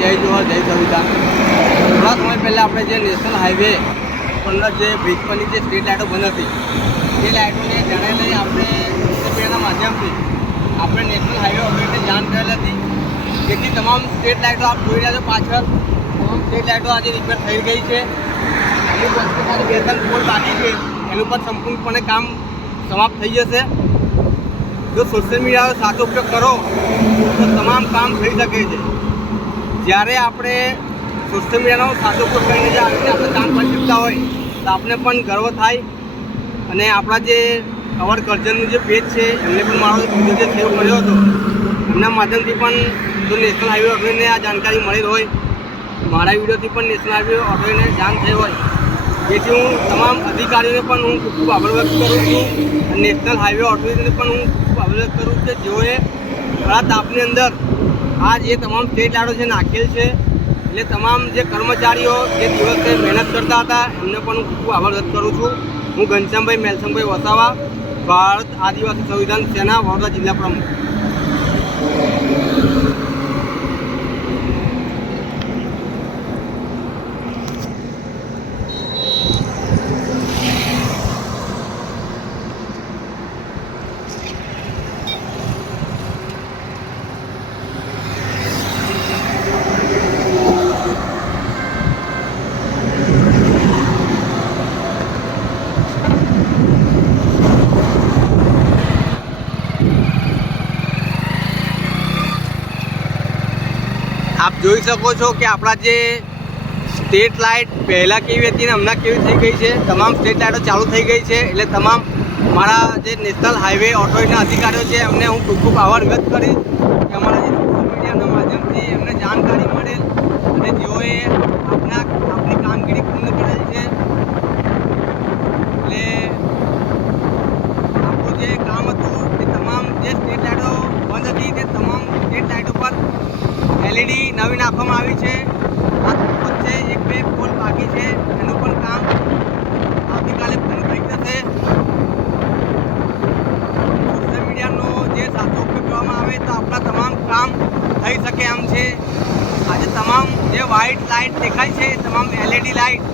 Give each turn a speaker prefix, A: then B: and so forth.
A: જય જોહર જય સવિતા થોડા સમય પહેલાં આપણે જે નેશનલ હાઈવે પરના જે બ્રિજ પરની જે સ્ટ્રીટ લાઇટો બંધ હતી, એ લાઇટોને ધ્યાને લઈ આપણે ન્યૂઝપેપરના માધ્યમથી આપણે નેશનલ હાઈવે ઓથોરિટીને જાણ કરેલ હતી. જેથી તમામ સ્ટ્રીટ લાઇટો આપ જોઈ રહ્યા છો પાછળ. તમામ સ્ટ્રીટ લાઇટો આજે રિપેર થઈ ગઈ છે. અમુક વસ્તુ બે ત્રણ પોલ બાકી છે. એનું પણ સંપૂર્ણપણે કામ સમાપ્ત થઈ જશે. જો સોશિયલ મીડિયાનો સાચો ઉપયોગ કરો, તો તમામ કામ થઈ શકે છે. જ્યારે આપણે સોશિયલ મીડિયાનો સાચો ઉપયોગ કરીને જે આવીને આપણે કામ કરી શકતા હોય, તો આપણે પણ ગર્વ થાય. અને આપણા જે અવર કલ્ચરનું જે પેજ છે, એમને પણ મારો વીડિયો જે સેવ કર્યો હતો. એમના માધ્યમથી પણ જો નેશનલ હાઈવે ઓથોરિટીને આ જાણકારી મળી હોય, મારા વિડીયોથી પણ નેશનલ હાઈવે ઓથોરિટીને જાણ થઈ હોય, જેથી હું તમામ અધિકારીઓને પણ હું ખૂબ ખૂબ આભાર વ્યક્ત કરું છું. અને નેશનલ હાઈવે ઓથોરિટીને પણ હું ખૂબ આભાર વ્યક્ત કરું કે જેઓએ ઘણા તાપની અંદર આ જે તમામ સ્ટેટ લાડો છે નાખેલ છે, એટલે તમામ જે કર્મચારીઓ જે દિવસે મહેનત કરતા હતા, એમને પણ હું ખૂબ આભાર વ્યક્ત કરું છું. હું ઘનશ્યામભાઈ મેલસમભાઈ વસાવા, ભારત આદિવાસી સંવિધાન સેના, વડોદરા જિલ્લા પ્રમુખ. આપ જોઈ શકો છો કે આપણા જે સ્ટેટ લાઇટ પહેલાં કેવી હતી ને હમણાં કેવી થઈ ગઈ છે. તમામ સ્ટેટ લાઇટો ચાલુ થઈ ગઈ છે એટલે તમામ મારા જે નેશનલ હાઈવે ઓથોરિટીના અધિકારીઓ છે એમને હું ખૂબ ખૂબ આભાર વ્યક્ત કરીશ કે અમારા જે સોશિયલ મીડિયાના માધ્યમથી એમને જાણકારી મળેલ અને જેઓએ આપણા આપણી કામગીરી પૂર્ણ કરેલ છે એટલે આપણું જે કામ હતું એ તમામ જે સ્ટ્રીટ લાઇટો બંધ હતી તે તમામ સ્ટ્રીટ લાઇટો પર એલઈડી નવી નાખવામાં આવી છે. આ વચ્ચે એક બે પોલ બાકી છે. એનું પણ કામ આવતીકાલે પૂરું થઈ જશે સોશિયલ મીડિયાનો જે સાચો ઉપયોગ કરવામાં આવે તો આપણા તમામ કામ થઈ શકે એમ છે. આજે તમામ જે વ્હાઇટ લાઇટ દેખાય છે તમામ એલઈડી લાઇટ